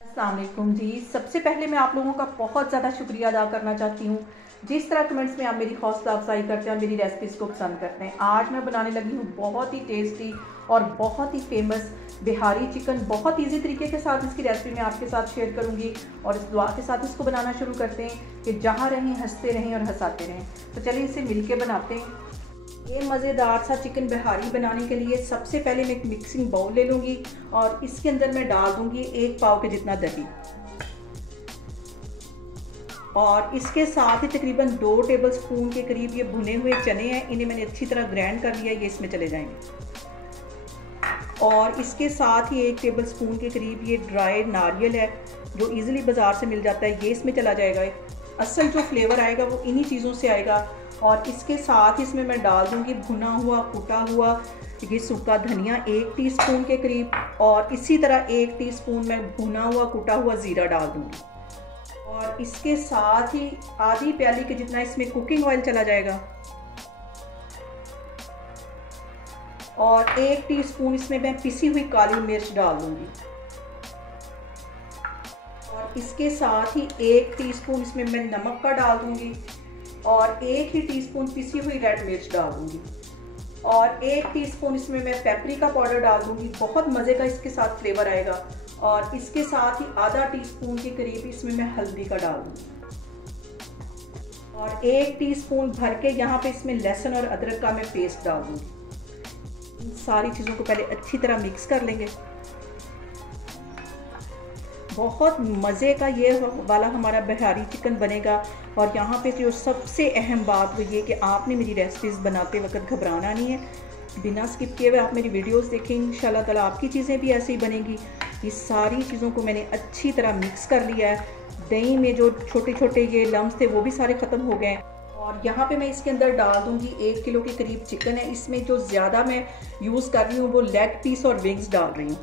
अस्सलाम वालेकुम जी। सबसे पहले मैं आप लोगों का बहुत ज़्यादा शुक्रिया अदा करना चाहती हूँ जिस तरह कमेंट्स में आप मेरी हौसला अफजाई करते हैं और मेरी रेसिपीज़ को पसंद करते हैं। आज मैं बनाने लगी हूँ बहुत ही टेस्टी और बहुत ही फेमस बिहारी चिकन। बहुत इजी तरीके के साथ इसकी रेसिपी मैं आपके साथ शेयर करूँगी और इस दुआ के साथ इसको बनाना शुरू करते हैं कि जहाँ रहें हंसते रहें और हंसाते रहें। तो चलिए इसे मिल के बनाते हैं। ये मज़ेदार सा चिकन बिहारी बनाने के लिए सबसे पहले मैं एक मिक्सिंग बाउल ले लूँगी और इसके अंदर मैं डाल दूँगी 1 पाव के जितना दही और इसके साथ ही तकरीबन 2 टेबलस्पून के करीब ये भुने हुए चने हैं। इन्हें मैंने अच्छी तरह ग्राइंड कर लिया, ये इसमें चले जाएंगे। और इसके साथ ही 1 टेबलस्पून के करीब ये ड्राई नारियल है जो इजीली बाज़ार से मिल जाता है, ये इसमें चला जाएगा। असल जो फ्लेवर आएगा वो इन्हीं चीज़ों से आएगा। और इसके साथ इसमें मैं डाल दूंगी भुना हुआ कुटा हुआ ये सूखा धनिया 1 टीस्पून के करीब और इसी तरह 1 टीस्पून मैं भुना हुआ कुटा हुआ ज़ीरा डाल दूंगी। और इसके साथ ही आधी प्याली के जितना इसमें कुकिंग ऑयल चला जाएगा और 1 टीस्पून इसमें मैं पिसी हुई काली मिर्च डाल दूंगी और इसके साथ ही 1 टीस्पून इसमें मैं नमक का डाल दूंगी और 1 ही टीस्पून पिसी हुई रेड मिर्च डाल दूंगी और 1 टीस्पून इसमें मैं पेपरिका पाउडर डाल दूंगी। बहुत मज़े का इसके साथ फ्लेवर आएगा। और इसके साथ ही आधा टीस्पून के करीब इसमें मैं हल्दी का डाल दूंगी और 1 टीस्पून भर के यहाँ पे इसमें लहसुन और अदरक का मैं पेस्ट डाल दूंगी। इन सारी चीज़ों को पहले अच्छी तरह मिक्स कर लेंगे। बहुत मज़े का ये वाला हमारा बिहारी चिकन बनेगा। और यहाँ पे जो सबसे अहम बात वो ये कि आपने मेरी रेसिपीज़ बनाते वक्त घबराना नहीं है, बिना स्किप किए हुए आप मेरी वीडियोस देखें। इंशाल्लाह ताला आपकी चीज़ें भी ऐसे ही बनेंगी। ये सारी चीज़ों को मैंने अच्छी तरह मिक्स कर लिया है। दही में जो छोटे छोटे ये लम्स थे वो भी सारे ख़त्म हो गए। और यहाँ पे मैं इसके अंदर डाल दूँगी 1 किलो के करीब चिकन है। इसमें जो ज़्यादा मैं यूज़ कर रही हूँ वो लेग पीस और विंग्स डाल रही हूँ,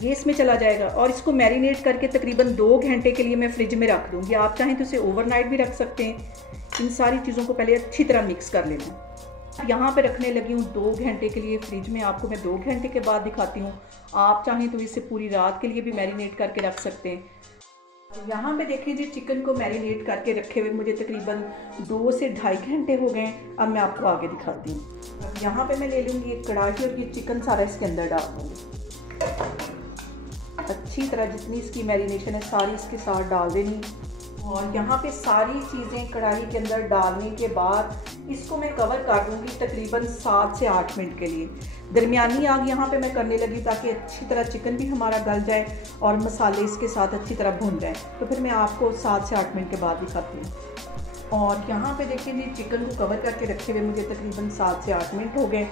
ये इसमें चला जाएगा। और इसको मैरिनेट करके तकरीबन 2 घंटे के लिए मैं फ्रिज में रख दूँगी। आप चाहें तो इसे ओवरनाइट भी रख सकते हैं। इन सारी चीज़ों को पहले अच्छी तरह मिक्स कर लेना है। यहाँ पे रखने लगी हूँ 2 घंटे के लिए फ्रिज में। आपको मैं 2 घंटे के बाद दिखाती हूँ। आप चाहें तो इसे पूरी रात के लिए भी मैरिनेट करके रख सकते हैं। यहाँ पे देख लीजिए चिकन को मैरिनेट करके रखे हुए मुझे तकरीबन 2 से ढाई घंटे हो गए। अब मैं आपको आगे दिखाती हूँ। अब यहाँ पे मैं ले लूँगी एक कढ़ाई और ये चिकन सारा इसके अंदर डाल दूँगी। अच्छी तरह जितनी इसकी मैरिनेशन है सारी इसके साथ डाल देनी। और यहाँ पे सारी चीज़ें कढ़ाई के अंदर डालने के बाद इसको मैं कवर कर दूँगी तकरीबन 7 से 8 मिनट के लिए। दरमियानी आग यहाँ पे मैं करने लगी ताकि अच्छी तरह चिकन भी हमारा गल जाए और मसाले इसके साथ अच्छी तरह भुन जाए। तो फिर मैं आपको 7 से 8 मिनट के बाद दिखाती हूँ। और यहाँ पे देखिए जी चिकन को कवर करके रखे हुए मुझे तकरीबन 7 से 8 मिनट हो गए।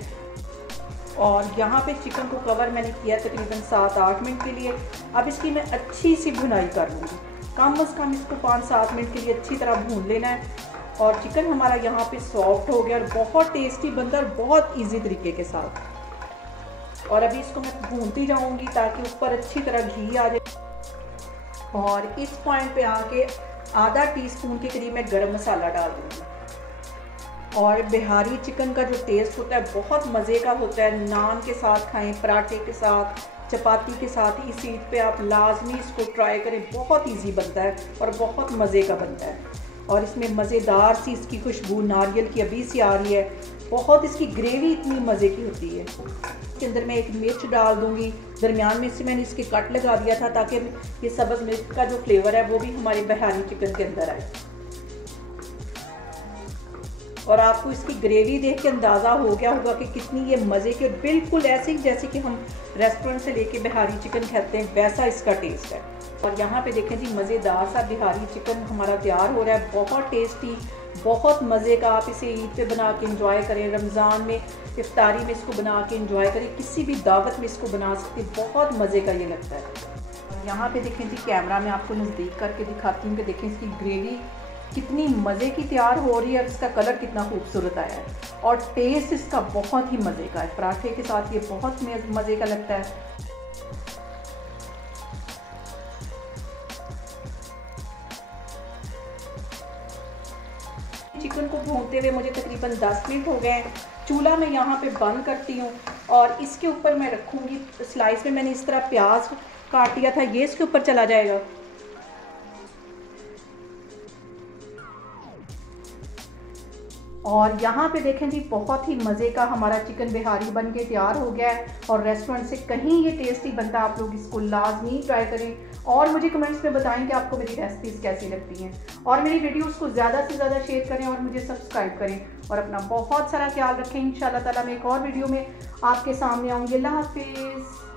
और यहाँ पे चिकन को कवर मैंने किया तकरीबन 7-8 मिनट के लिए। अब इसकी मैं अच्छी सी भुनाई कर लूँगी। कम अज़ कम इसको 5-7 मिनट के लिए अच्छी तरह भून लेना है। और चिकन हमारा यहाँ पे सॉफ्ट हो गया और बहुत टेस्टी बनता है और बहुत इजी तरीके के साथ। और अभी इसको मैं भूनती जाऊँगी ताकि ऊपर अच्छी तरह घी आ जाए। और इस पॉइंट पे आके आधा टीस्पून के करीब मैं गरम मसाला डाल दूँगी। और बिहारी चिकन का जो टेस्ट होता है बहुत मज़े का होता है। नान के साथ खाएं, पराठे के साथ, चपाती के साथ। इस ईद पे आप लाजमी इसको ट्राई करें। बहुत इजी बनता है और बहुत मज़े का बनता है। और इसमें मज़ेदार सी इसकी खुशबू नारियल की अभी सी आ रही है। बहुत इसकी ग्रेवी इतनी मज़े की होती है। इसके अंदर मैं एक मिर्च डाल दूँगी। दरमियान में इससे मैंने इसके कट लगा दिया था ताकि ये सब्ज़ मिर्च का जो फ्लेवर है वो भी हमारे बिहारी चिकन के अंदर आए। और आपको इसकी ग्रेवी देख के अंदाज़ा हो गया होगा कि कितनी ये मज़े की, बिल्कुल ऐसे ही जैसे कि हम रेस्टोरेंट से लेके बिहारी चिकन खाते हैं वैसा इसका टेस्ट है। और यहाँ पे देखें जी मज़ेदार सा बिहारी चिकन हमारा तैयार हो रहा है। बहुत टेस्टी, बहुत मज़े का। आप इसे ईद पे बना के इंजॉय करें, रमज़ान में इफ्तारी में इसको बना के इंजॉय करें, किसी भी दावत में इसको बना सकते। बहुत मज़े का ये लगता है। और यहाँ पे देखें जी कैमरा में आपको नज़दीक करके दिखाती हूँ कि देखें इसकी ग्रेवी कितनी मज़े की तैयार हो रही है और इसका कलर कितना खूबसूरत आया है। और टेस्ट इसका बहुत ही मज़े का है। पराठे के साथ ये बहुत मज़े का लगता है। चिकन को भूनते हुए मुझे तकरीबन 10 मिनट हो गए। चूल्हा मैं यहाँ पे बंद करती हूँ और इसके ऊपर मैं रखूँगी स्लाइस में। मैंने इस तरह प्याज काट दिया था ये इसके ऊपर चला जाएगा। और यहाँ पे देखें जी बहुत ही मज़े का हमारा चिकन बिहारी बन के तैयार हो गया है और रेस्टोरेंट से कहीं ये टेस्टी बनता है। आप लोग इसको लाजमी ट्राई करें और मुझे कमेंट्स में बताएं कि आपको मेरी रेसिपीज़ कैसी लगती हैं और मेरी वीडियोस को ज़्यादा से ज़्यादा शेयर करें और मुझे सब्सक्राइब करें और अपना बहुत सारा ख्याल रखें। इंशाल्लाह ताला मैं एक और वीडियो में आपके सामने आऊँगी। अल्लाह हाफिज़।